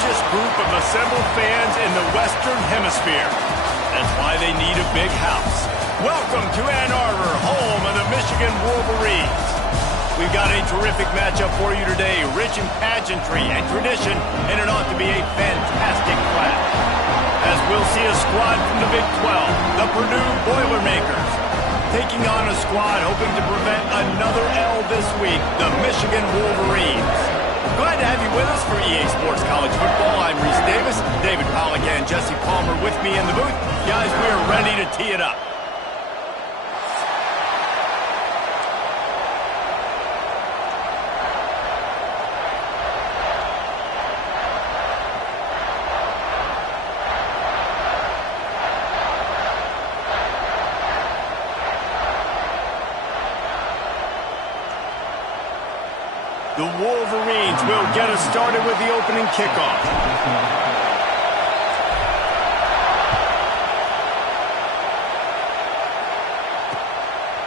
largest group of assembled fans in the Western Hemisphere. That's why they need a big house. Welcome to Ann Arbor, home of the Michigan Wolverines. We've got a terrific matchup for you today, rich in pageantry and tradition, and it ought to be a fantastic clash. As we'll see a squad from the Big 12, the Purdue Boilermakers, taking on a squad hoping to prevent another L this week, the Michigan Wolverines. Glad to have you with us for EA Sports College Football. I'm Reese Davis, David Pollack and Jesse Palmer with me in the booth. Guys, we are ready to tee it up. The Wolverines will get us started with the opening kickoff.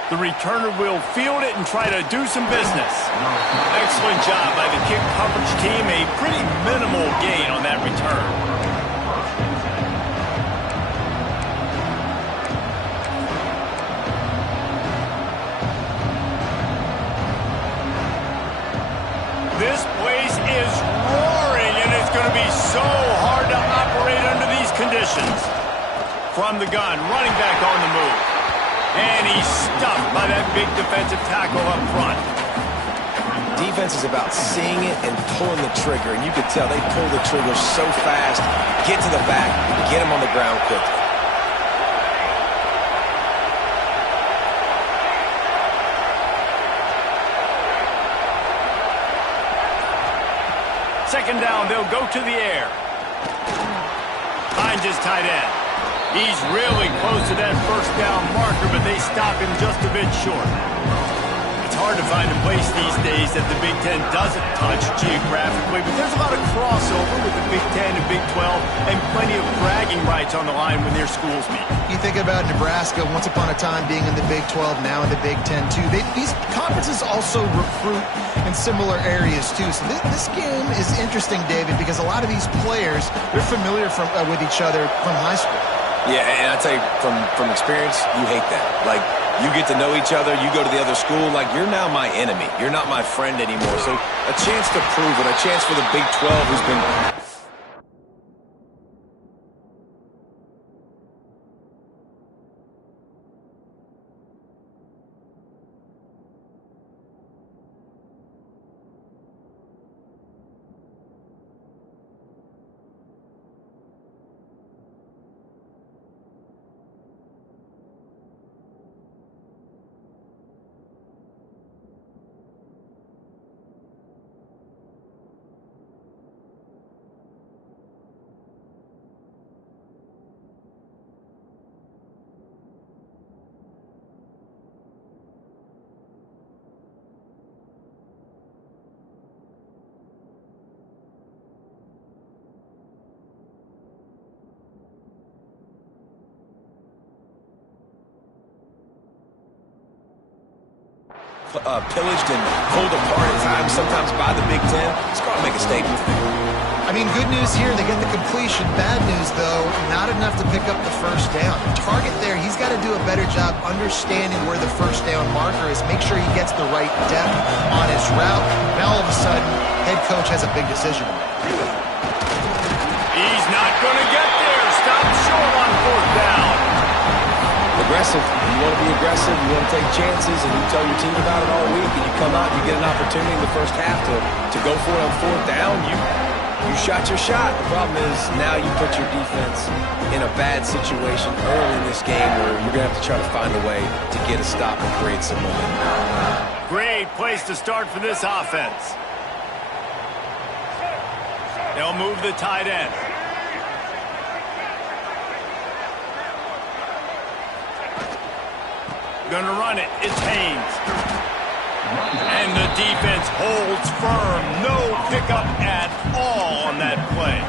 The returner will field it and try to do some business. Excellent job by the kick coverage team. A pretty minimal gain on that return. This place is roaring, and it's going to be so hard to operate under these conditions. From the gun, running back on the move. And he's stuffed by that big defensive tackle up front. Defense is about seeing it and pulling the trigger, and you can tell they pull the trigger so fast, get to the back, get him on the ground quickly. Second down, they'll go to the air. Finds his tight end. He's really close to that first down marker, but they stop him just a bit short. It's hard to find a place these days that the Big Ten doesn't touch geographically, but there's a lot of crossover with the Big Ten and Big 12 and plenty of bragging rights on the line when their schools meet. You think about Nebraska, once upon a time being in the Big 12, now in the Big 10 too. These conferences also recruit in similar areas too. So this game is interesting, David, because a lot of these players, they're familiar with each other from high school. Yeah, and I tell you, from experience, you hate that. Like, you get to know each other, you go to the other school, like, you're now my enemy. You're not my friend anymore. So a chance to prove it, a chance for the Big 12 who's been... pillaged and pulled apart at times, sometimes by the Big Ten. It's going to make a statement. I mean, good news here, they get the completion. Bad news, though, not enough to pick up the first down. Target there, he's got to do a better job understanding where the first down marker is, make sure he gets the right depth on his route. Now, all of a sudden, head coach has a big decision. He's not going to get there. Stop short on fourth down. Aggressive. You want to be aggressive, you want to take chances, and you tell your team about it all week, and you come out and you get an opportunity in the first half to go for it on fourth down. You shot your shot. The problem is now you put your defense in a bad situation early in this game where you're going to have to try to find a way to get a stop and create some momentum. Great place to start for this offense. They'll move the tight end. Gonna run it. It's Haynes. And the defense holds firm. No pickup at all on that play.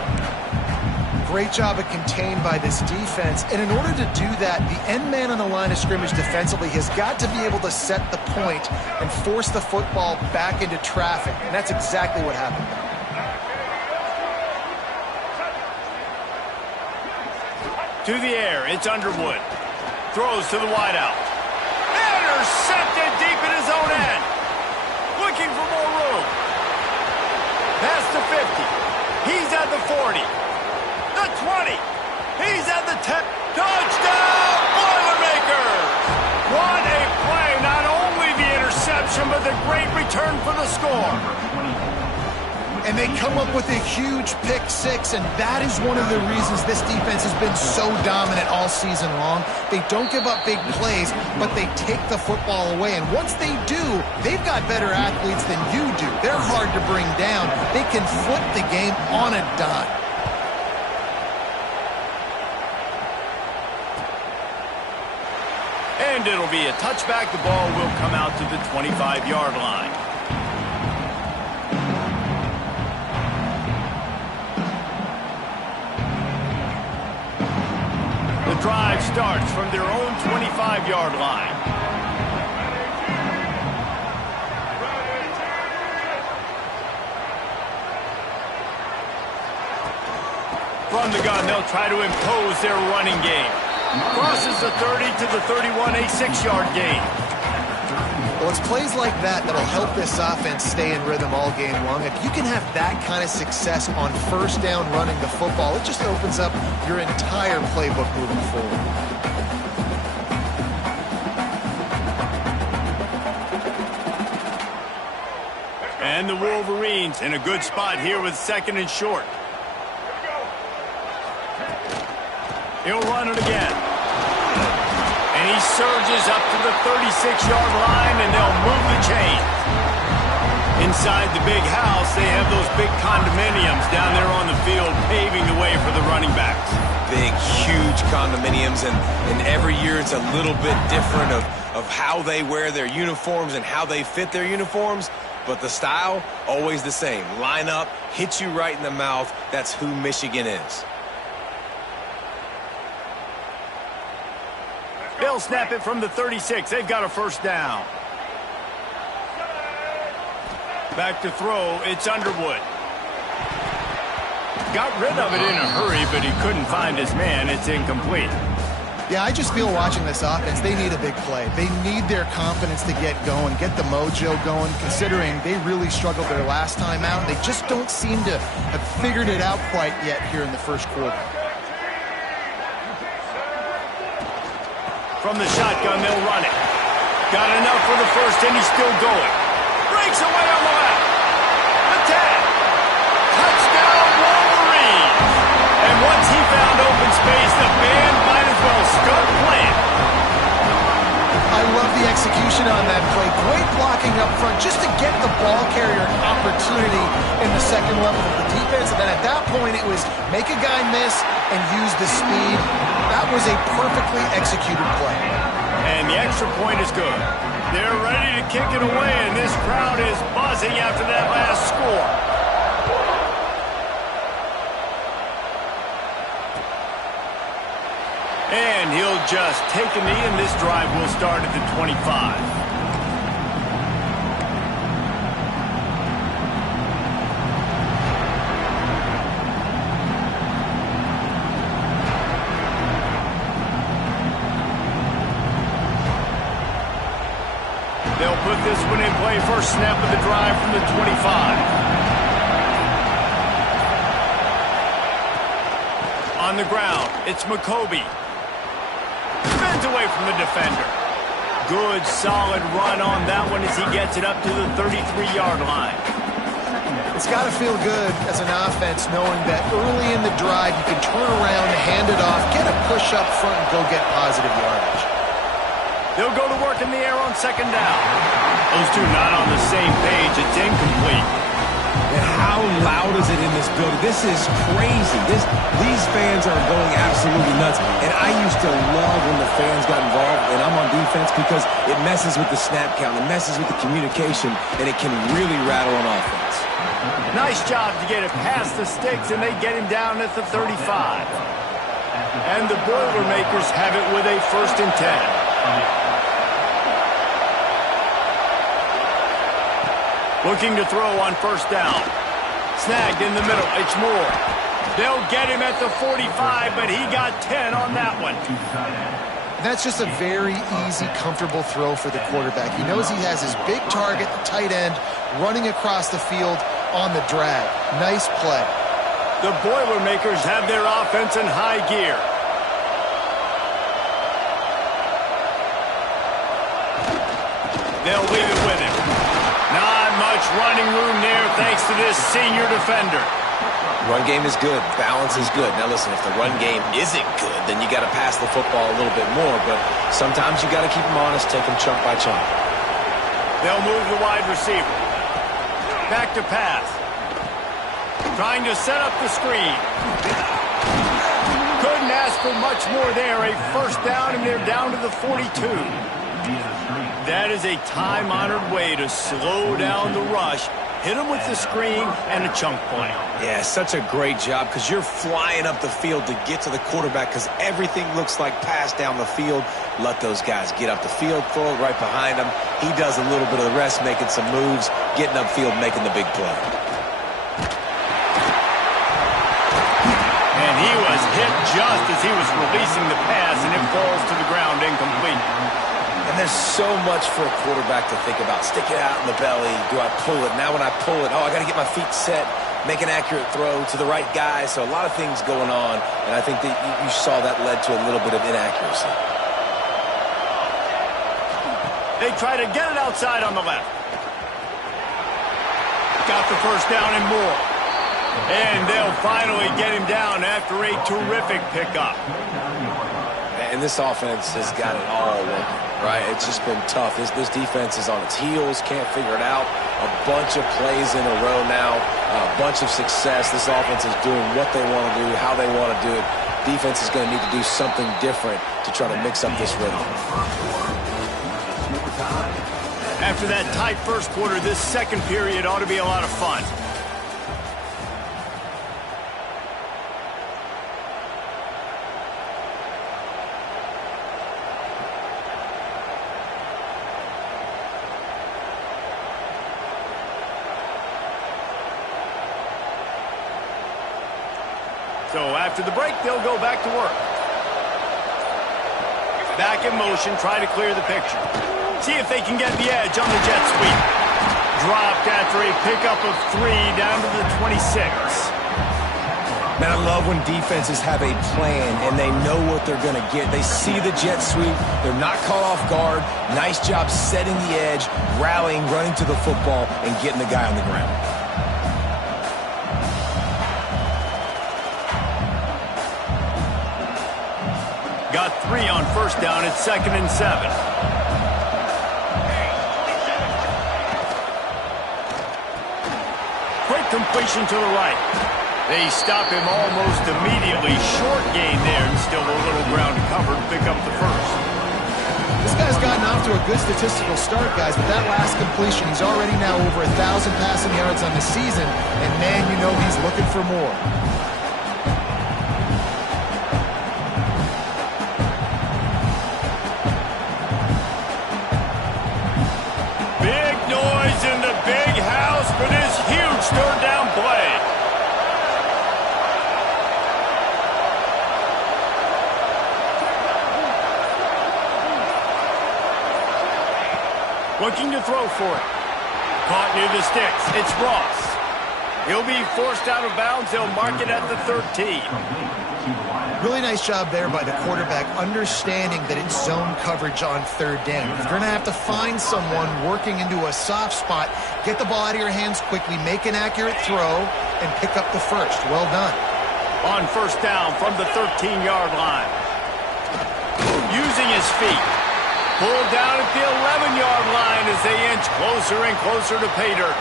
Great job of contained by this defense. And in order to do that, the end man on the line of scrimmage defensively has got to be able to set the point and force the football back into traffic. And that's exactly what happened. To the air, it's Underwood. Throws to the wideout. Intercepted deep in his own end. Looking for more room. Pass to 50. He's at the 40. The 20. He's at the 10. Touchdown, Boilermakers! What a play. Not only the interception, but the great return for the score. And they come up with a huge pick six, and that is one of the reasons this defense has been so dominant all season long. They don't give up big plays, but they take the football away. And once they do, they've got better athletes than you do. They're hard to bring down. They can flip the game on a dime. And it'll be a touchback. The ball will come out to the 25-yard line. The drive starts from their own 25-yard line. From the gun, they'll try to impose their running game. Crosses the 30 to the 31, a 6-yard gain. Well, it's plays like that that'll help this offense stay in rhythm all game long. If you can have that kind of success on first down running the football, it just opens up your entire playbook moving forward. And the Wolverines in a good spot here with 2nd and short. He'll run it again. And he surges up to the 36-yard line, and they'll move the chain. Inside the big house, they have those big condominiums down there on the field paving the way for the running backs. Big, huge condominiums, and every year it's a little bit different of how they wear their uniforms and how they fit their uniforms. But the style, always the same. Line up, hit you right in the mouth. That's who Michigan is. They'll snap it from the 36. They've got a first down. Back to throw, it's Underwood. Got rid of it in a hurry, but he couldn't find his man. It's incomplete. Yeah, I just feel watching this offense, they need a big play. They need their confidence to get going, get the mojo going, considering they really struggled their last time out. They just don't seem to have figured it out quite yet here in the first quarter. From the shotgun, they'll run it. Got enough for the first, and he's still going. Breaks away on the left. The 10. Touchdown, Wolverines. And once he found open space, the band might as well start playing. I love the execution on that play. Great blocking up front just to get the ball carrier an opportunity in the second level of the defense. And then at that point, it was make a guy miss and use the speed. That was a perfectly executed play. And the extra point is good. They're ready to kick it away, and this crowd is buzzing after that last score. And he'll just take a knee, and this drive will start at the 25. They'll put this one in play. First snap of the drive from the 25. On the ground, it's McCoby. Spins away from the defender. Good, solid run on that one as he gets it up to the 33-yard line. It's got to feel good as an offense knowing that early in the drive you can turn around, hand it off, get a push up front, and go get positive yardage. They'll go to work in the air on second down. Those two not on the same page. It's incomplete. And how loud is it in this building? This is crazy. These fans are going absolutely nuts. And I used to love when the fans got involved, and I'm on defense, because it messes with the snap count. It messes with the communication, and it can really rattle on offense. Nice job to get it past the sticks, and they get him down at the 35. And the Boilermakers have it with a 1st and 10. Looking to throw on first down. Snagged in the middle. It's Moore. They'll get him at the 45, but he got 10 on that one. That's just a very easy, comfortable throw for the quarterback. He knows he has his big target, the tight end, running across the field on the drag. Nice play. The Boilermakers have their offense in high gear. They'll leave it with him. Not much running room there thanks to this senior defender. Run game is good. Balance is good. Now, listen, if the run game isn't good, then you got to pass the football a little bit more. But sometimes you got to keep them honest, take them chunk by chunk. They'll move the wide receiver. Back to pass. Trying to set up the screen. Couldn't ask for much more there. A first down, and they're down to the 42. That is a time-honored way to slow down the rush. Hit him with the screen and a chunk play. Yeah, such a great job because you're flying up the field to get to the quarterback because everything looks like pass down the field. Let those guys get up the field, throw it right behind him. He does a little bit of the rest, making some moves, getting upfield, making the big play. And he was hit just as he was releasing the pass, and it falls to the ground incomplete. And there's so much for a quarterback to think about. Stick it out in the belly. Do I pull it? Now when I pull it, I got to get my feet set, make an accurate throw to the right guy. So a lot of things going on, and I think that you saw that led to a little bit of inaccuracy. They try to get it outside on the left. Got the first down and more. And they'll finally get him down after a terrific pickup. And this offense has got it all working, right? It's just been tough. This defense is on its heels, can't figure it out. A bunch of plays in a row now, a bunch of success. This offense is doing what they want to do, how they want to do it. Defense is going to need to do something different to try to mix up this rhythm. After that tight first quarter, this second period ought to be a lot of fun. So after the break, they'll go back to work. Back in motion, try to clear the picture. See if they can get the edge on the jet sweep. Dropped after a pickup of 3 down to the 26. Man, I love when defenses have a plan and they know what they're going to get. They see the jet sweep. They're not caught off guard. Nice job setting the edge, rallying, running to the football, and getting the guy on the ground. Got 3 on first down at 2nd and 7. Quick completion to the right. They stop him almost immediately. Short gain there, and still a little ground to cover to pick up the first. This guy's gotten off to a good statistical start, guys, but that last completion, he's already now over 1,000 passing yards on the season, and man, you know he's looking for more. In the big house for this huge third down play. Looking to throw for it. Caught near the sticks. It's Ross. He'll be forced out of bounds. They'll mark it at the 13. Really nice job there by the quarterback, understanding that it's zone coverage on third down. You're going to have to find someone working into a soft spot, get the ball out of your hands quickly, make an accurate throw, and pick up the first. Well done. On first down from the 13-yard line. Using his feet. Pulled down at the 11-yard line as they inch closer and closer to pay dirt.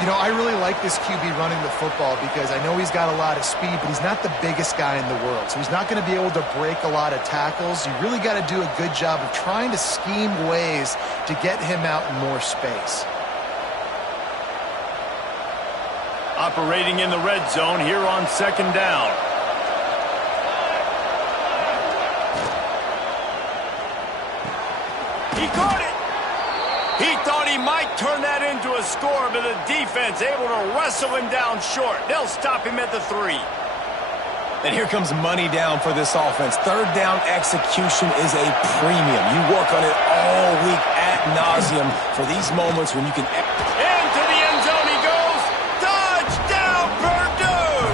You know, I really like this QB running the football because I know he's got a lot of speed, but he's not the biggest guy in the world. So he's not going to be able to break a lot of tackles. You really got to do a good job of trying to scheme ways to get him out in more space. Operating in the red zone here on second down. He caught it. He thought he might turn that into a score, but the defense able to wrestle him down short. They'll stop him at the 3. And here comes money down for this offense. Third down execution is a premium. You work on it all week ad nauseum for these moments when you can... Into the end zone he goes. Touchdown, Purdue!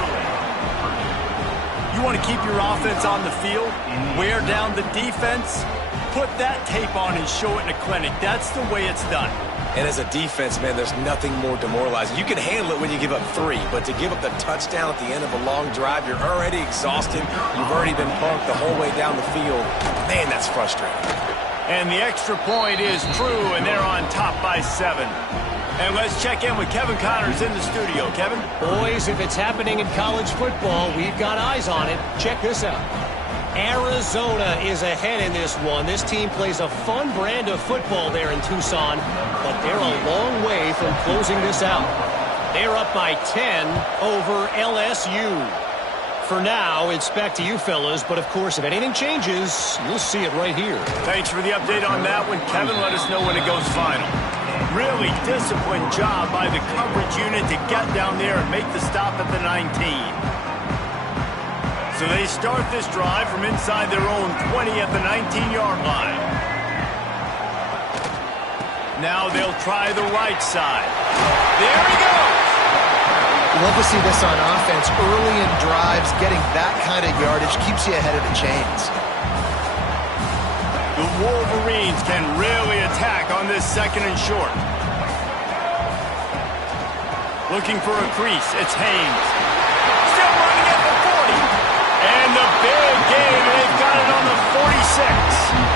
You want to keep your offense on the field? Wear down the defense? Put that tape on and show it in a clinic. That's the way it's done. And as a defense, man, there's nothing more demoralizing. You can handle it when you give up 3, but to give up the touchdown at the end of a long drive, you're already exhausted. You've already been punked the whole way down the field. Man, that's frustrating. And the extra point is true, and they're on top by 7. And let's check in with Kevin Connors in the studio. Kevin? Boys, if it's happening in college football, we've got eyes on it. Check this out. Arizona is ahead in this one. This team plays a fun brand of football there in Tucson, but they're a long way from closing this out. They're up by 10 over LSU. For now, it's back to you fellas, but of course, if anything changes, you'll see it right here. Thanks for the update on that one, Kevin. Let us know when it goes final. Really disciplined job by the coverage unit to get down there and make the stop at the 19. So they start this drive from inside their own 20 at the 19-yard line. Now they'll try the right side. There he goes! Love to see this on offense. Early in drives, getting that kind of yardage keeps you ahead of the chains. The Wolverines can really attack on this 2nd and short. Looking for a crease. It's Haynes. Still running at the 40. And the big game, they've got it on the 46.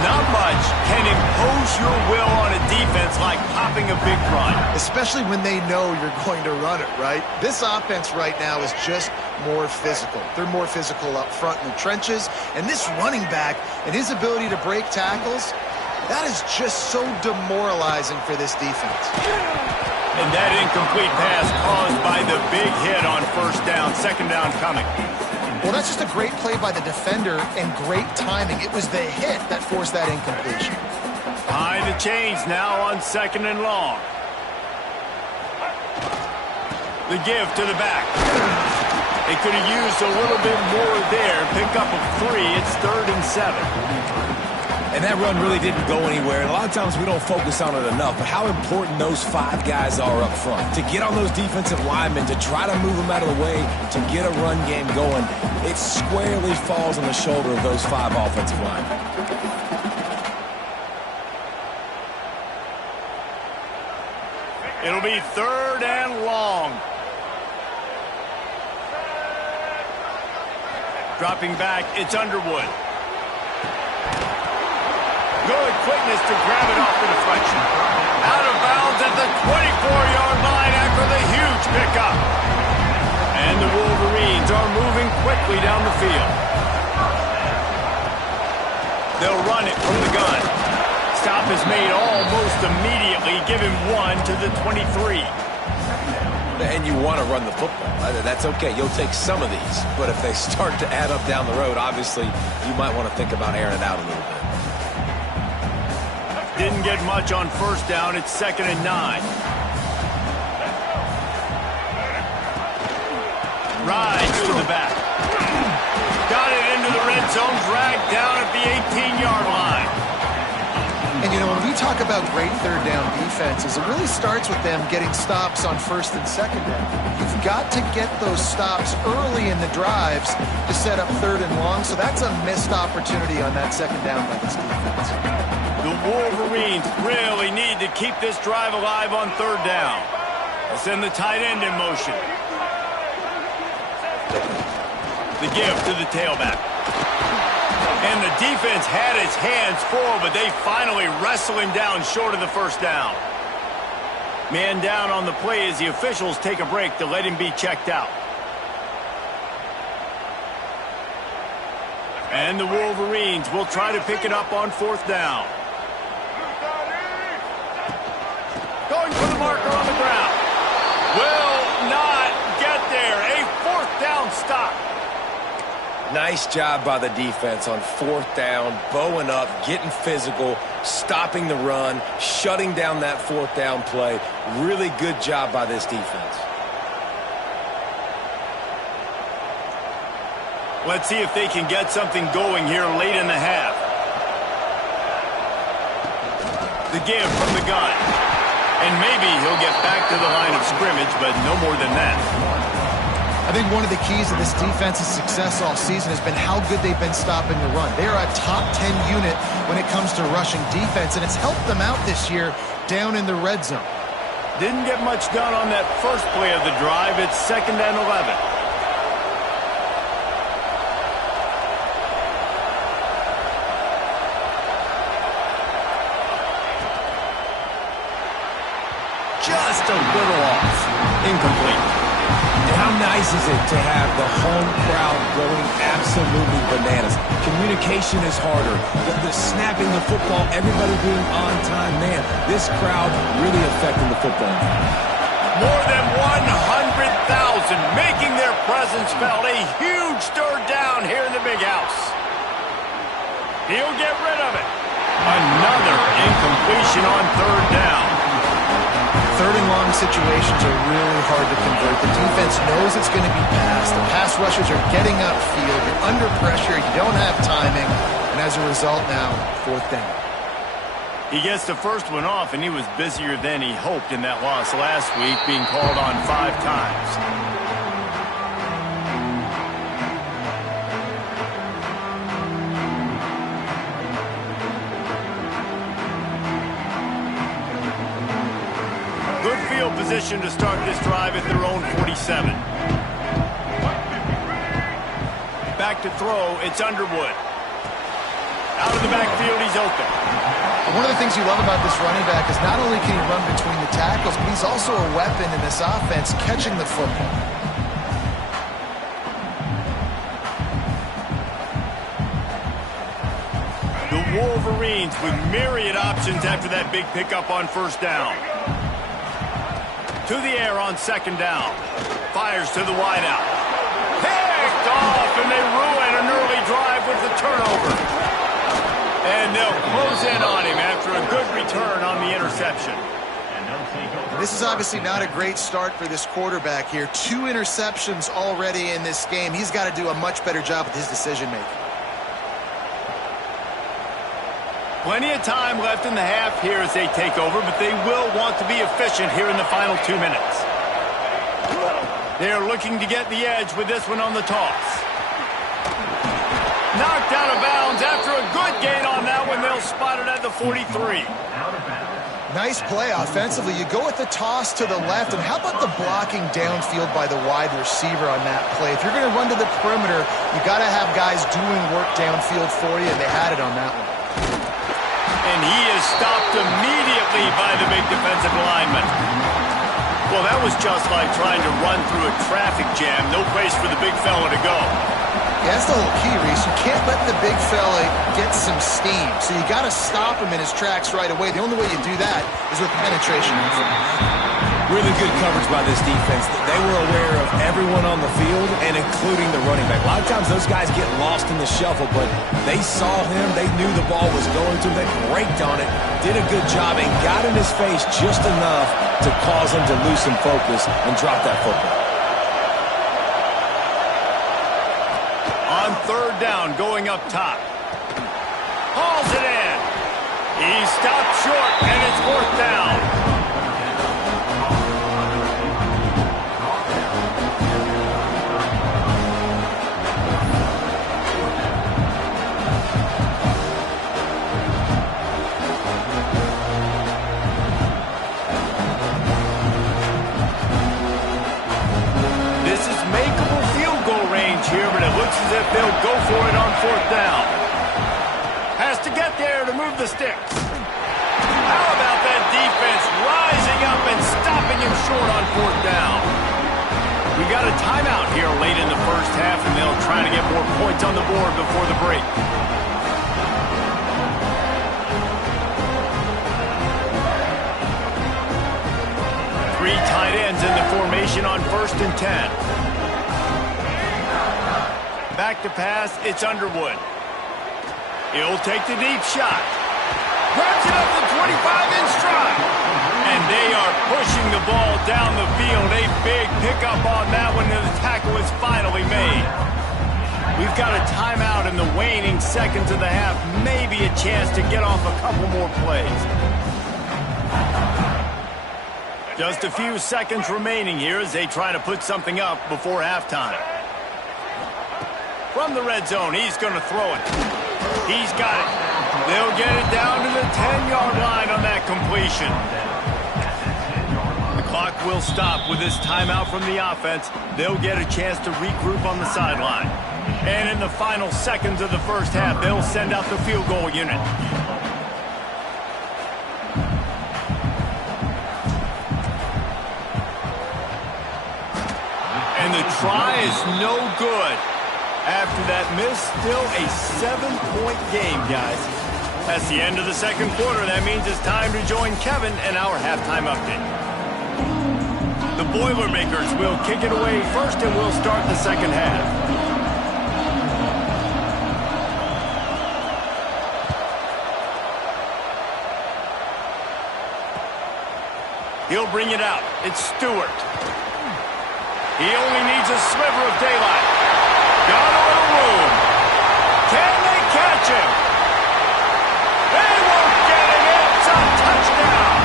Not much can impose your will on a defense like popping a big run. Especially when they know you're going to run it, right? This offense right now is just more physical. They're more physical up front in the trenches. And this running back and his ability to break tackles, that is just so demoralizing for this defense. And that incomplete pass caused by the big hit on 1st down, 2nd down coming. Well, that's just a great play by the defender and great timing. It was the hit that forced that incompletion. Behind the chains now on 2nd and long. The give to the back. They could have used a little bit more there. Pick up a 3. It's 3rd and 7. And that run really didn't go anywhere. And a lot of times we don't focus on it enough, but how important those 5 guys are up front. To get on those defensive linemen, to try to move them out of the way, to get a run game going, it squarely falls on the shoulder of those 5 offensive linemen. It'll be 3rd and long. Dropping back, it's Underwood. Good quickness to grab it off the deflection. Out of bounds at the 24-yard line after the huge pickup. And the Wolverines are moving quickly down the field. They'll run it from the gun. Stop is made almost immediately. Give him 1 to the 23. And you want to run the football. That's okay. You'll take some of these. But if they start to add up down the road, obviously, you might want to think about airing it out a little bit. Didn't get much on 1st down. It's 2nd and 9. Rides to the back. Got it into the red zone. Dragged down at the 18-yard line. And, you know, when we talk about great 3rd down defenses, it really starts with them getting stops on 1st and 2nd down. You've got to get those stops early in the drives to set up 3rd and long, so that's a missed opportunity on that 2nd down by this defense. The Wolverines really need to keep this drive alive on 3rd down. They'll send the tight end in motion. The give to the tailback. And the defense had its hands full, but they finally wrestle him down short of the 1st down. Man down on the play as the officials take a break to let him be checked out. And the Wolverines will try to pick it up on 4th down. Going for the marker on the ground. Will not get there. A 4th down stop. Nice job by the defense on fourth down, bowing up, getting physical, stopping the run, shutting down that fourth down play. Really good job by this defense. Let's see if they can get something going here late in the half. The give from the gun. And maybe he'll get back to the line of scrimmage, but no more than that. I think one of the keys to this defense's success all season has been how good they've been stopping the run. They are a top 10 unit when it comes to rushing defense, and it's helped them out this year down in the red zone. Didn't get much done on that first play of the drive. It's 2nd and 11. Just a little off. Incomplete. And how nice is it to have the home crowd going absolutely bananas? Communication is harder. The snapping the football, everybody being on time. Man, this crowd really affecting the football. More than 100,000 making their presence felt. A huge third down here in the big house. He'll get rid of it. Another incompletion on third down. Third and long situations are really hard to convert. The defense knows it's going to be passed. The pass rushers are getting upfield. You're under pressure. You don't have timing. And as a result now, fourth down. He gets the first one off, and he was busier than he hoped in that loss last week, being called on 5 times. Position to start this drive at their own 47. Back to throw, it's Underwood. Out of the backfield, he's open. One of the things you love about this running back is not only can he run between the tackles, but he's also a weapon in this offense catching the football. The Wolverines with myriad options after that big pickup on first down. To the air on 2nd down. Fires to the wideout. Picked off, and they ruin an early drive with the turnover. And they'll close in on him after a good return on the interception. This is obviously not a great start for this quarterback here. 2 interceptions already in this game. He's got to do a much better job with his decision-making. Plenty of time left in the half here as they take over, but they will want to be efficient here in the final 2 minutes. They're looking to get the edge with this one on the toss. Knocked out of bounds after a good gain on that one. They'll spot it at the 43. Nice play offensively. You go with the toss to the left, and how about the blocking downfield by the wide receiver on that play? If you're going to run to the perimeter, you got to have guys doing work downfield for you, and they had it on that one. And he is stopped immediately by the big defensive lineman. Well, that was just like trying to run through a traffic jam. No place for the big fella to go. Yeah, that's the whole key, Reese. You can't let the big fella get some steam. So you got to stop him in his tracks right away. The only way you do that is with penetration. Really good coverage by this defense. They were aware of everyone on the field, and including the running back. A lot of times those guys get lost in the shuffle, but they saw him. They knew the ball was going to. They braked on it, did a good job, and got in his face just enough to cause him to lose some focus and drop that football. On third down, going up top. Hauls it in. He stopped short, and it's fourth down. Here, but it looks as if they'll go for it on fourth down. Has to get there to move the sticks. How about that defense rising up and stopping him short on fourth down? We got a timeout here late in the first half, and they'll try to get more points on the board before the break. Three tight ends in the formation on 1st and 10. back to pass. It's Underwood. He'll take the deep shot. Grabs it up the 25 in stride. And they are pushing the ball down the field. A big pickup on that one, and the tackle is finally made. We've got a timeout in the waning seconds of the half. Maybe a chance to get off a couple more plays. Just a few seconds remaining here as they try to put something up before halftime. From the red zone, he's going to throw it. He's got it. They'll get it down to the 10-yard line on that completion. The clock will stop with this timeout from the offense. They'll get a chance to regroup on the sideline. And in the final seconds of the first half, they'll send out the field goal unit. And the try is no good. After that miss, still a 7-point game, guys. That's the end of the second quarter. That means it's time to join Kevin and our halftime update. The Boilermakers will kick it away first, and we'll start the second half. He'll bring it out. It's Stewart. He only needs a sliver of daylight. Got a little room. Can they catch him? They won't get him. It's a touchdown.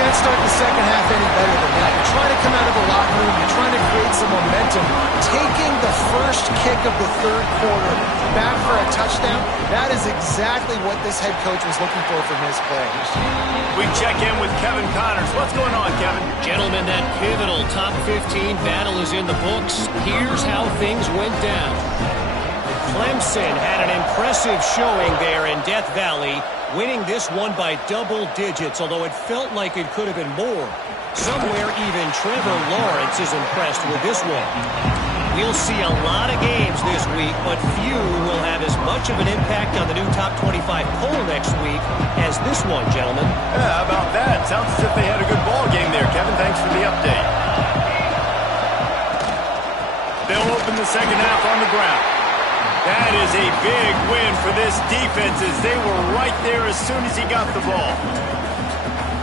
Can't start the second half any better than that. You're trying to come out of the locker room. You're trying to create some momentum. Taking the first kick of the third quarter back for a touchdown, that is exactly what this head coach was looking for from his players. We check in with Kevin Connors. What's going on, Kevin? Gentlemen, that pivotal top 15 battle is in the books. Here's how things went down. Clemson had an impressive showing there in Death Valley, winning this one by double digits, although it felt like it could have been more. Somewhere even Trevor Lawrence is impressed with this one. We'll see a lot of games this week, but few will have as much of an impact on the new top 25 poll next week as this one, gentlemen. Yeah, how about that? Sounds as if they had a good ball game there, Kevin. Thanks for the update. They'll open the second half on the ground. That is a big win for this defense as they were right there as soon as he got the ball.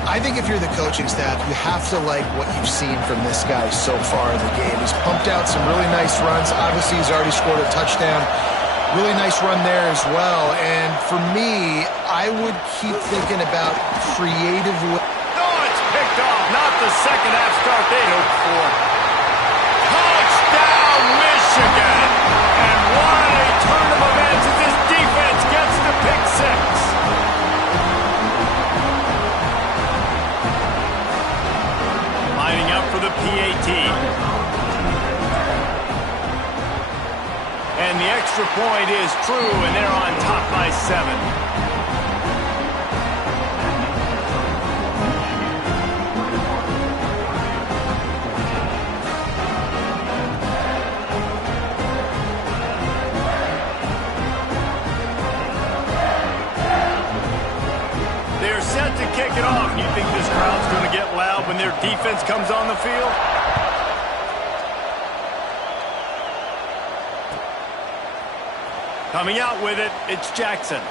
I think if you're the coaching staff, you have to like what you've seen from this guy so far in the game. He's pumped out some really nice runs. Obviously, he's already scored a touchdown. Really nice run there as well. And for me, I would keep thinking about creative. Oh, it's picked off. Not the second half start they hoped for. Touchdown, Michigan! And what a turn of events as this defense gets the pick six. Lining up for the PAT. And the extra point is true, and they're on top by 7. To kick it off. You think this crowd's going to get loud when their defense comes on the field? Coming out with it, it's Jackson.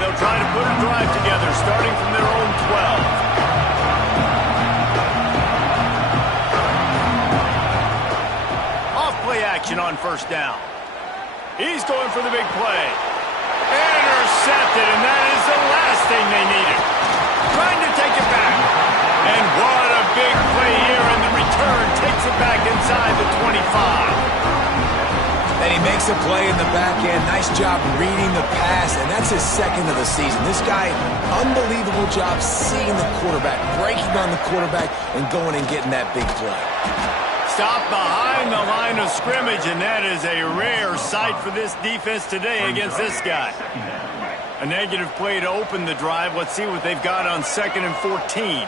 They'll try to put a drive together, starting from their own 12. Action on first down. He's going for the big play. Intercepted, and that is the last thing they needed. Trying to take it back. And what a big play here, and the return takes it back inside the 25. And he makes a play in the back end. Nice job reading the pass, and that's his second of the season. This guy, unbelievable job seeing the quarterback, breaking on the quarterback, and going and getting that big play. Stop behind the line of scrimmage, and that is a rare sight for this defense today against this guy. A negative play to open the drive. Let's see what they've got on 2nd and 14.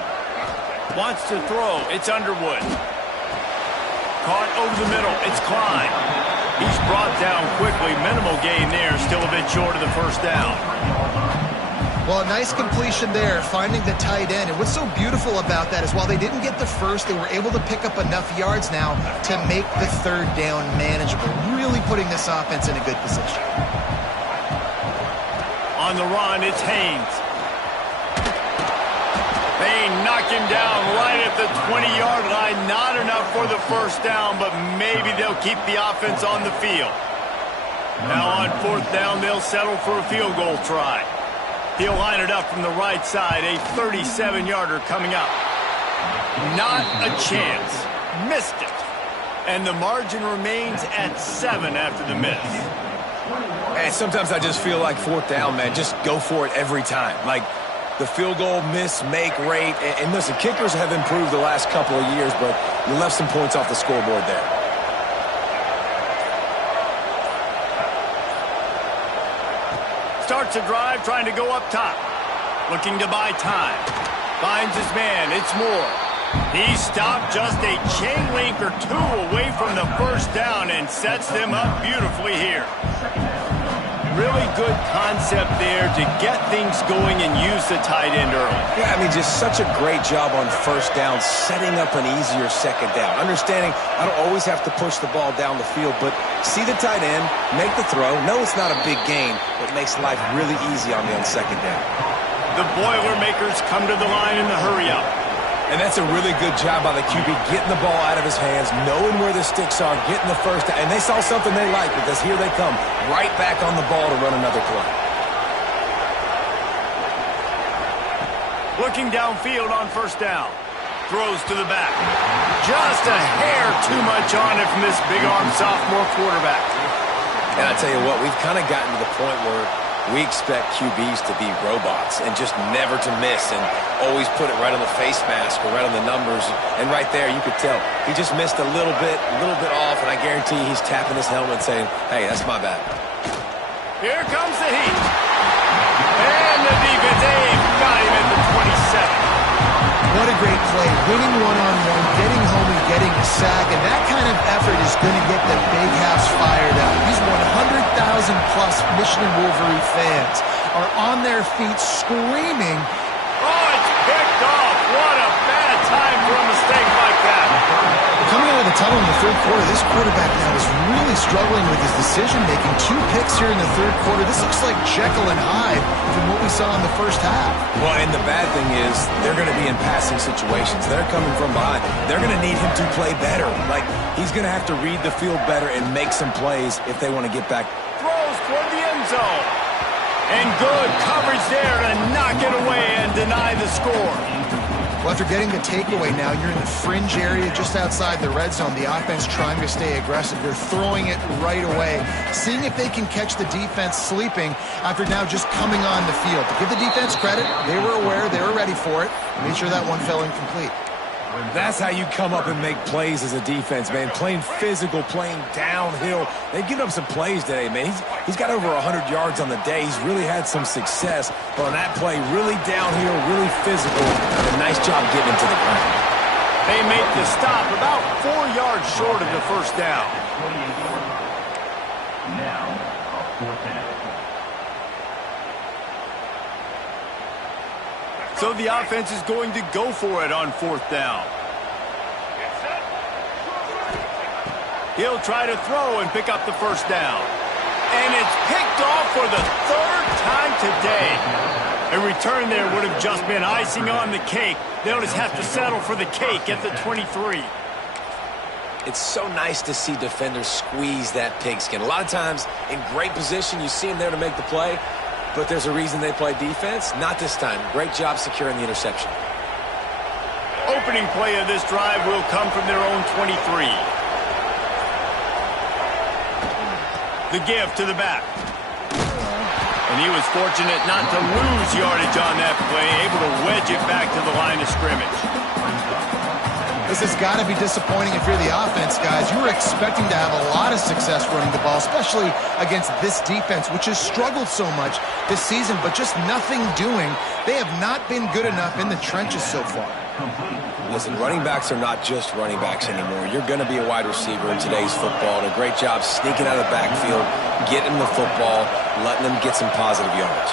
Wants to throw. It's Underwood. Caught over the middle. It's Klein. He's brought down quickly. Minimal gain there, still a bit short of the first down. Well, a nice completion there, finding the tight end. And what's so beautiful about that is while they didn't get the first, they were able to pick up enough yards now to make the third down manageable, really putting this offense in a good position. On the run, it's Haynes. They knock him down right at the 20-yard line. Not enough for the first down, but maybe they'll keep the offense on the field. Now on fourth down, they'll settle for a field goal try. He'll line it up from the right side, a 37-yarder coming up. Not a chance. Missed it. And the margin remains at 7 after the miss. And sometimes I just feel like fourth down, man, just go for it every time. Like the field goal miss-make rate. And listen, kickers have improved the last couple of years, but you left some points off the scoreboard there. Starts a drive trying to go up top. Looking to buy time. Finds his man. It's Moore. He stopped just a chain link or two away from the first down and sets them up beautifully here. Really good concept there to get things going and use the tight end early. Yeah, I mean, just such a great job on first down, setting up an easier second down. Understanding I don't always have to push the ball down the field, but see the tight end, make the throw. No, it's not a big gain, but makes life really easy on me on second down. The Boilermakers come to the line in the hurry-up. And that's a really good job by the QB, getting the ball out of his hands, knowing where the sticks are, getting the first down. And they saw something they like because here they come, right back on the ball to run another play. Looking downfield on first down. Throws to the back. Just a hair too much on it from this big-arm sophomore quarterback. And I tell you what, we've kind of gotten to the point where we expect QBs to be robots and just never to miss and always put it right on the face mask or right on the numbers. And right there, you could tell he just missed a little bit off, and I guarantee he's tapping his helmet saying, hey, that's my bad. Here comes the heat. And the defense, they've got him at the 27. What a great play. Winning one-on-one, getting home and getting a sack, and that kind of effort is going to get the big house fired up. These 100,000-plus Michigan Wolverine fans are on their feet screaming. Oh, it's picked off. What a bad time for a mistake like that. Coming out of the tunnel in the third quarter, this quarterback now is really struggling with his decision-making. 2 picks here in the third quarter. This looks like Jekyll and Hyde from what we saw in the first half. Well, and the bad thing is they're going to be in passing situations. They're coming from behind. They're going to need him to play better. Like, he's going to have to read the field better and make some plays if they want to get back. Throws toward the end zone. And good coverage there to knock it away and deny the score. Well, after getting the takeaway now, you're in the fringe area just outside the red zone. The offense trying to stay aggressive. They're throwing it right away, seeing if they can catch the defense sleeping after now just coming on the field. To give the defense credit, they were aware, they were ready for it. Made sure that one fell incomplete. That's how you come up and make plays as a defense, man. Playing physical, playing downhill. They've given up some plays today, man. He's got over 100 yards on the day. He's really had some success. But on that play, really downhill, really physical, and a nice job getting him to the ground. They make the stop about 4 yards short of the first down. Now, fourth down. So the offense is going to go for it on fourth down. He'll try to throw and pick up the first down. And it's picked off for the 3rd time today. A return there would have just been icing on the cake. They'll just have to settle for the cake at the 23. It's so nice to see defenders squeeze that pigskin. A lot of times, in great position, you see them there to make the play. But there's a reason they play defense. Not this time. Great job securing the interception. Opening play of this drive will come from their own 23. The give to the back. And he was fortunate not to lose yardage on that play, able to wedge it back to the line of scrimmage. This has got to be disappointing if you're the offense, guys. You were expecting to have a lot of success running the ball, especially against this defense, which has struggled so much this season, but just nothing doing. They have not been good enough in the trenches so far. Complete. Listen, running backs are not just running backs anymore. You're going to be a wide receiver in today's football. And a great job sneaking out of the backfield, getting the football, letting them get some positive yardage.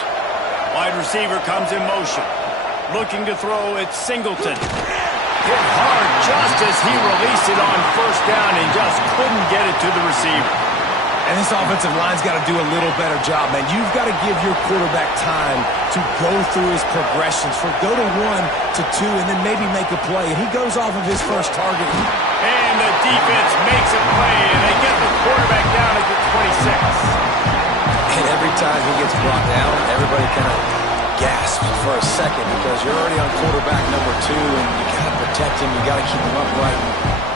Wide receiver comes in motion. Looking to throw, it's Singleton. Hit hard just as he released it on first down and just couldn't get it to the receiver. And this offensive line's got to do a little better job, man. You've got to give your quarterback time to go through his progressions. Go to 1 to 2 and then maybe make a play. And he goes off of his first target. And the defense makes a play, and they get the quarterback down at the 26. And every time he gets brought down, everybody kind of gasps for a second because you're already on quarterback number 2, and you got to protect him. You got to keep him upright.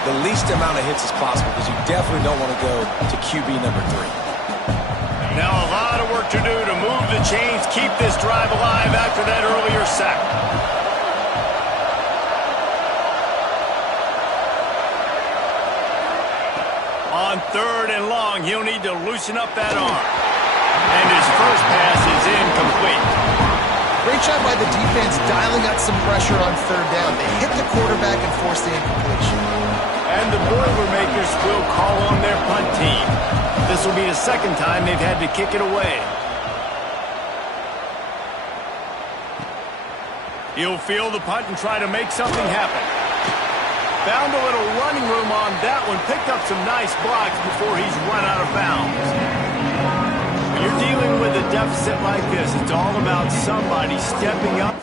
The least amount of hits as possible because you definitely don't want to go to QB number 3. Now a lot of work to do to move the chains, keep this drive alive after that earlier sack. On 3rd and long, he'll need to loosen up that arm. And his first pass is incomplete. Great job by the defense dialing up some pressure on 3rd down. They hit the quarterback and forced the incompletion. And the Boilermakers will call on their punt team. This will be the second time they've had to kick it away. He'll field the punt and try to make something happen. Found a little running room on that one. Picked up some nice blocks before he's run out of bounds. When you're dealing with a deficit like this, it's all about somebody stepping up.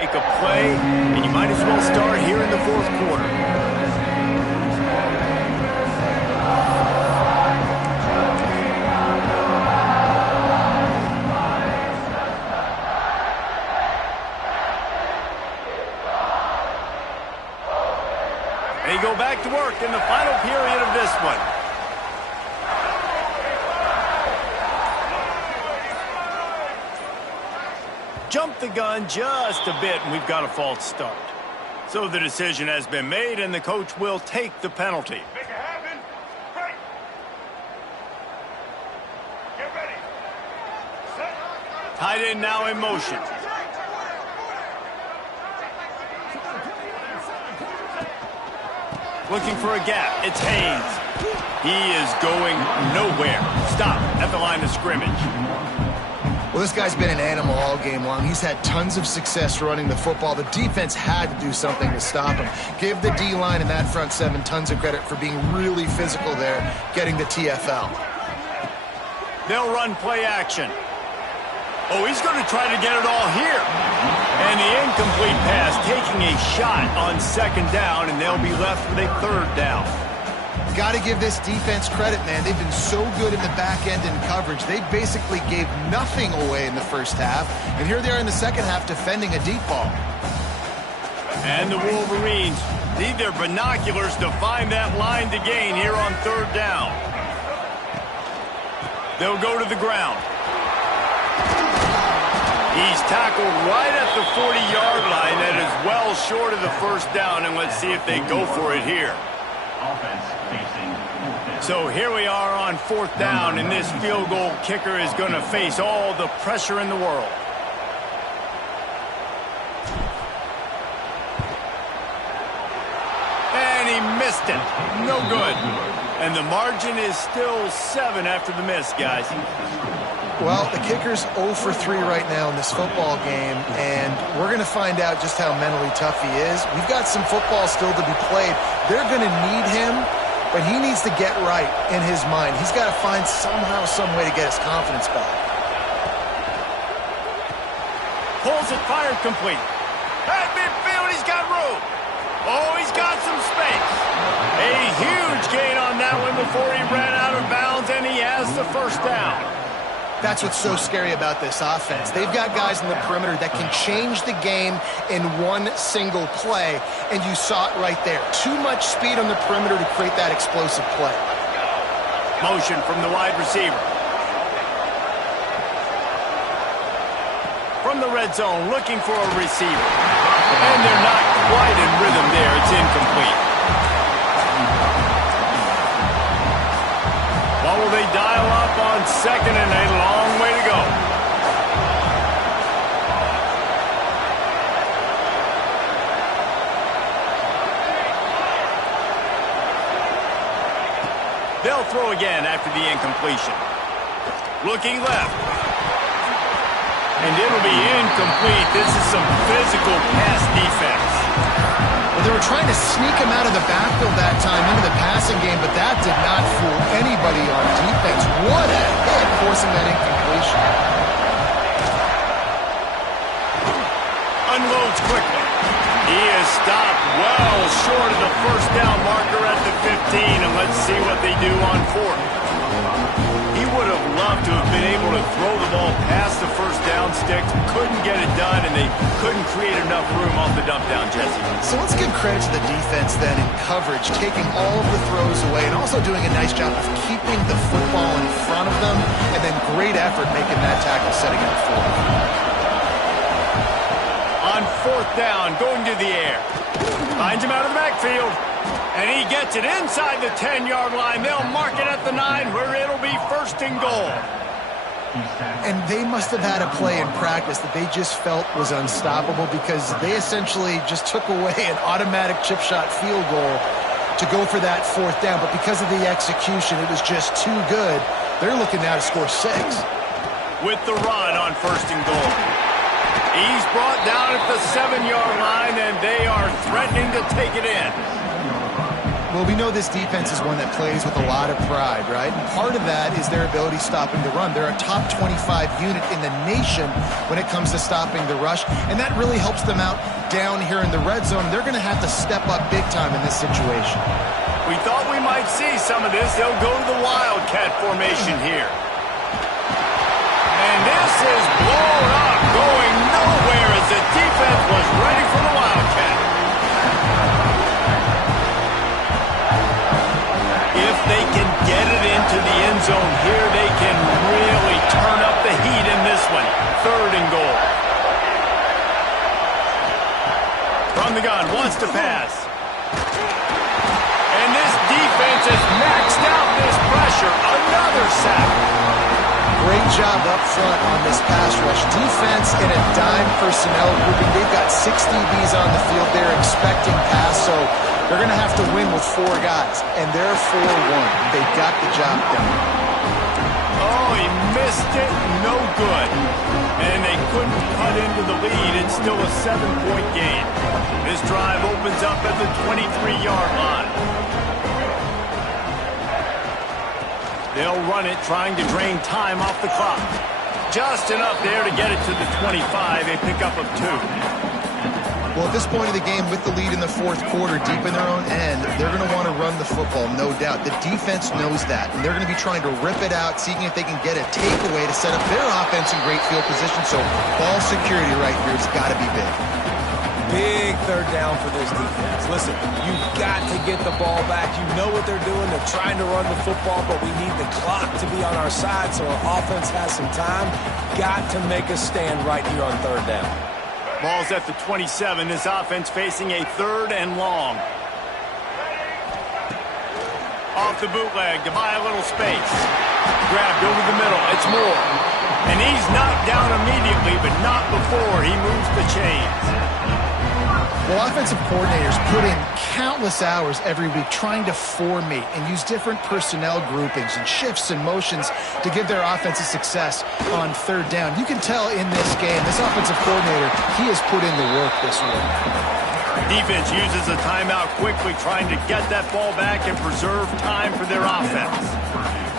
Make a play, and you might as well start here in the 4th quarter. They go back to work in the final period of this one. Jumped the gun just a bit, and we've got a false start. So the decision has been made, and the coach will take the penalty. Make it happen. Right. Get ready. Set. Tight end now in motion. Looking for a gap. It's Haynes. He is going nowhere. Stop at the line of scrimmage. Well, this guy's been an animal all game long. He's had tons of success running the football. The defense had to do something to stop him. Give the D-line and that front 7 tons of credit for being really physical there, getting the TFL. They'll run play action. Oh, he's going to try to get it all here. And the incomplete pass, taking a shot on 2nd down, and they'll be left with a 3rd down. Got to give this defense credit, man. They've been so good in the back end in coverage. They basically gave nothing away in the first half, and here they are in the second half defending a deep ball. And the Wolverines need their binoculars to find that line to gain here on 3rd down. They'll go to the ground. He's tackled right at the 40-yard line. That is well short of the 1st down, and let's see if they go for it here. Offense facing 4th. So here we are on 4th down, and this field goal kicker is going to face all the pressure in the world. And he missed it. No good. And the margin is still 7 after the miss, guys. Well, the kicker's 0 for 3 right now in this football game, and we're going to find out just how mentally tough he is. We've got some football still to be played. They're going to need him, but he needs to get right in his mind. He's got to find somehow, some way to get his confidence back. Pulls it, fired complete. At midfield, he's got room. Oh, he's got some space. A huge gain on that one before he ran out of bounds, and he has the first down. That's what's so scary about this offense. They've got guys in the perimeter that can change the game in one single play, and you saw it right there. Too much speed on the perimeter to create that explosive play. Motion from the wide receiver. From the red zone, looking for a receiver. And they're not quite in rhythm there. It's incomplete. What will they dial up on second and a long way to go? They'll throw again after the incompletion. Looking left. And it'll be incomplete. This is some physical pass defense. Well, they were trying to sneak him out of the backfield that time into the passing game, but that did not fool anybody on defense. What a hit forcing that incompletion. Unloads quickly. He is stopped well short of the first down marker at the 15, and let's see what they do on fourth. He would have loved to have been able to throw the ball past the first down sticks, couldn't get it done, and they couldn't create enough room off the dump down, Jesse. So let's give credit to the defense then in coverage, taking all of the throws away and also doing a nice job of keeping the football in front of them, and then great effort making that tackle setting up fourth. On fourth down, going to the air. Finds him out of the backfield. And he gets it inside the 10-yard line. They'll mark it at the 9 where it'll be first and goal. And they must have had a play in practice that they just felt was unstoppable because they essentially just took away an automatic chip shot field goal to go for that fourth down. But because of the execution, it was just too good. They're looking now to score 6. With the run on first and goal. He's brought down at the 7-yard line, and they are threatening to take it in. Well, we know this defense is one that plays with a lot of pride, right? And part of that is their ability stopping the run. They're a top 25 unit in the nation when it comes to stopping the rush, and that really helps them out down here in the red zone. They're going to have to step up big time in this situation. We thought we might see some of this. They'll go to the Wildcat formation here. And this is blown up, going nowhere as the defense was ready for the Wildcat. If they can get it into the end zone here, they can really turn up the heat in this one. Third and goal. From the gun, wants to pass. And this defense has maxed out this pressure. Another sack. Great job up front on this pass rush. Defense in a dime personnel grouping. They've got 6 DBs on the field. They're expecting pass, so they're going to have to win with 4 guys, and they're 4-1. They got the job done. Oh, he missed it. No good. And they couldn't cut into the lead. It's still a 7-point game. This drive opens up at the 23-yard line. They'll run it, trying to drain time off the clock. Just enough there to get it to the 25, a pickup of 2. Well, at this point of the game, with the lead in the fourth quarter, deep in their own end, they're going to want to run the football, no doubt. The defense knows that, and they're going to be trying to rip it out, seeing if they can get a takeaway to set up their offense in great field position. So ball security right here has got to be big. Big third down for this defense. Listen, you've got to get the ball back. You know what they're doing. They're trying to run the football, but we need the clock to be on our side so our offense has some time. Got to make a stand right here on third down. Ball's at the 27. This offense facing a third and long. Off the bootleg to buy a little space. Grabbed over the middle. It's Moore. And he's knocked down immediately, but not before he moves the chains. Well, offensive coordinators put in countless hours every week trying to formate and use different personnel groupings and shifts and motions to give their offensive success on third down. You can tell in this game, this offensive coordinator, he has put in the work this week. Defense uses a timeout quickly, trying to get that ball back and preserve time for their offense.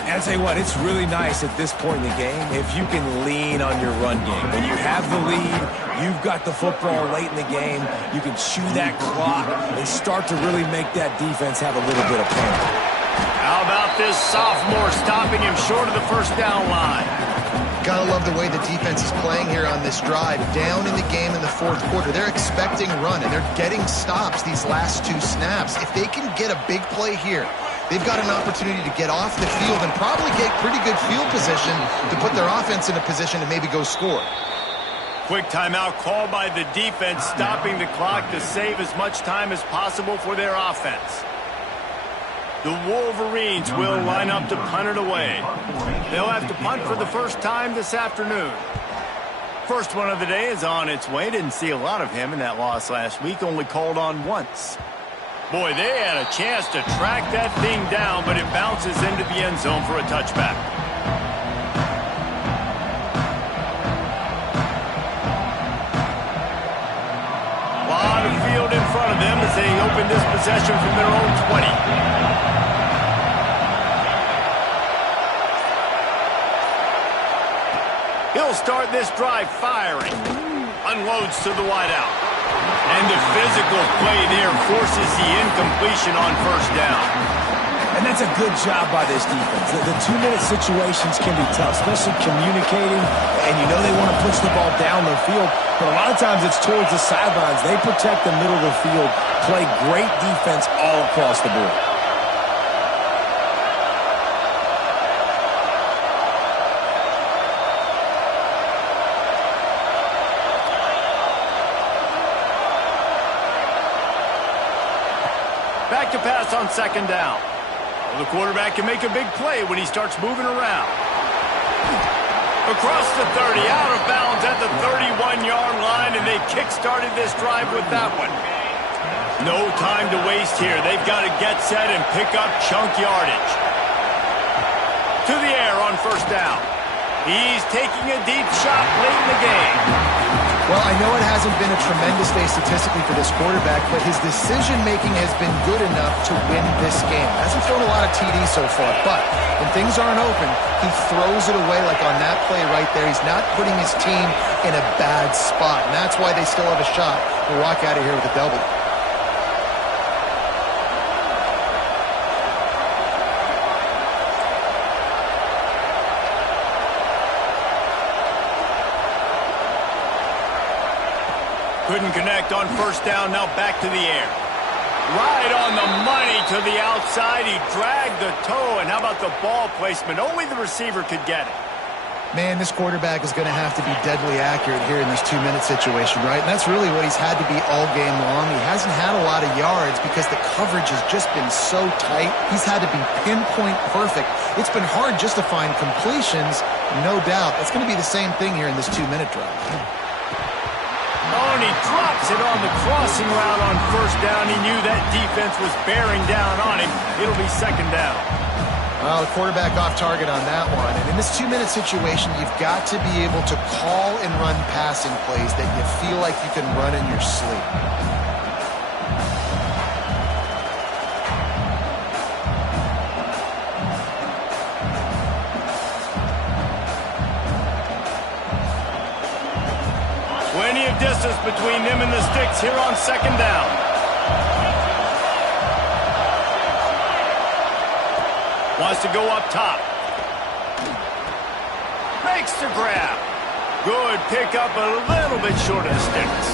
And I'll tell you what, it's really nice at this point in the game if you can lean on your run game. When you have the lead, you've got the football late in the game, you can chew that clock and start to really make that defense have a little bit of pain. How about this sophomore stopping him short of the first down line? Gotta love the way the defense is playing here on this drive. Down in the game in the fourth quarter. They're expecting run, and they're getting stops these last two snaps. If they can get a big play here, they've got an opportunity to get off the field and probably get pretty good field position to put their offense in a position to maybe go score. Quick timeout called by the defense, stopping the clock to save as much time as possible for their offense. The Wolverines will line up to punt it away. They'll have to punt for the first time this afternoon. First one of the day is on its way. Didn't see a lot of him in that loss last week, only called on once. Boy, they had a chance to track that thing down, but it bounces into the end zone for a touchback. A lot of field in front of them as they open this possession from their own 20. He'll start this drive firing. Unloads to the wideout. And the physical play there forces the incompletion on first down. And that's a good job by this defense. The two-minute situations can be tough, especially communicating. And you know they want to push the ball down the field, but a lot of times it's towards the sidelines. They protect the middle of the field, play great defense all across the board. Back to pass on second down. Well, the quarterback can make a big play when he starts moving around. Across the 30, out of bounds at the 31-yard line, and they kick-started this drive with that one. No time to waste here. They've got to get set and pick up chunk yardage. To the air on first down. He's taking a deep shot late in the game. Well, I know it hasn't been a tremendous day statistically for this quarterback, but his decision-making has been good enough to win this game. Hasn't thrown a lot of TDs so far, but when things aren't open, he throws it away like on that play right there. He's not putting his team in a bad spot, and that's why they still have a shot to walk out of here with a double. Couldn't connect on first down, now back to the air. Right on the money to the outside. He dragged the toe, and how about the ball placement? Only the receiver could get it. Man, this quarterback is going to have to be deadly accurate here in this two-minute situation, right? And that's really what he's had to be all game long. He hasn't had a lot of yards because the coverage has just been so tight. He's had to be pinpoint perfect. It's been hard just to find completions, no doubt. That's going to be the same thing here in this two-minute drive. Oh, and he drops it on the crossing route on first down. He knew that defense was bearing down on him. It'll be second down. Well, the quarterback off target on that one. And in this two-minute situation, you've got to be able to call and run passing plays that you feel like you can run in your sleep. Plenty of distance between them and the sticks here on second down. Wants to go up top. Makes the grab. Good pickup, a little bit short of the sticks.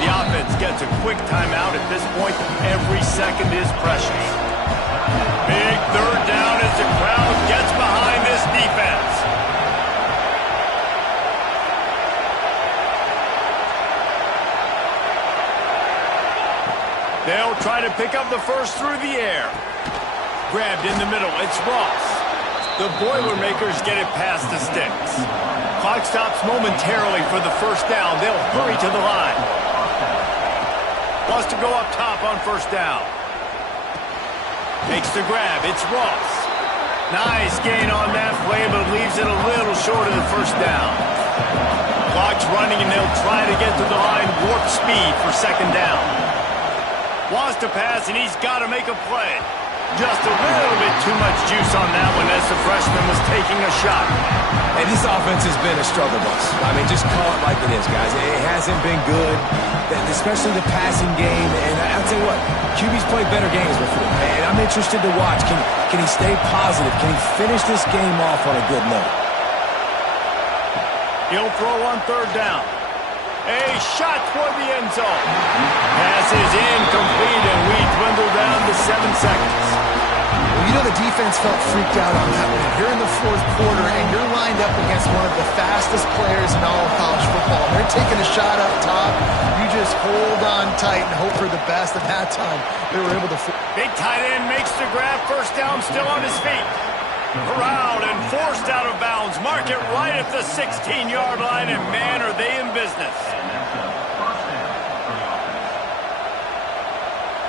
The offense gets a quick timeout. At this point, every second is precious. Big third down as the crowd gets behind this defense. They'll try to pick up the first through the air. Grabbed in the middle. It's Ross. The Boilermakers get it past the sticks. Clock stops momentarily for the first down. They'll hurry to the line. Wants to go up top on first down. Makes the grab. It's Ross. Nice gain on that play, but leaves it a little short of the first down. Clock's running, and they'll try to get to the line warp speed for second down. Wants to pass, and he's got to make a play. Just a little bit too much juice on that one as the freshman was taking a shot. And this offense has been a struggle bus. I mean, just call it like it is, guys. It hasn't been good, especially the passing game. And I'll tell you what, QB's played better games before. And I'm interested to watch. Can he stay positive? Can he finish this game off on a good note? He'll throw on third down. A shot toward the end zone. Pass is incomplete, and we dwindle down to 7 seconds. Well, you know the defense felt freaked out on that one. You're in the fourth quarter, and you're lined up against one of the fastest players in all of college football. They're taking a shot up top. You just hold on tight and hope for the best. At that time, they were able to... Big tight end makes the grab. First down, still on his feet. Corralled and forced out of bounds. Mark it right at the 16-yard line, and man, are they in business.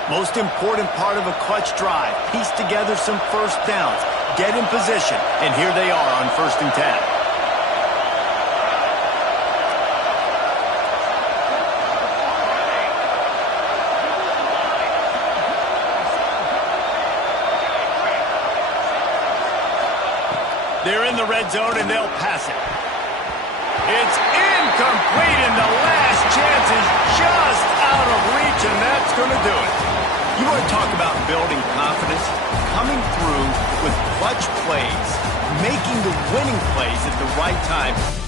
Most important part of a clutch drive. Piece together some first downs. Get in position, and here they are on 1st and 10. They're in the red zone, and they'll pass it. It's incomplete, and the last chance is just out of reach, and that's going to do it. You want to talk about building confidence? Coming through with clutch plays, making the winning plays at the right time.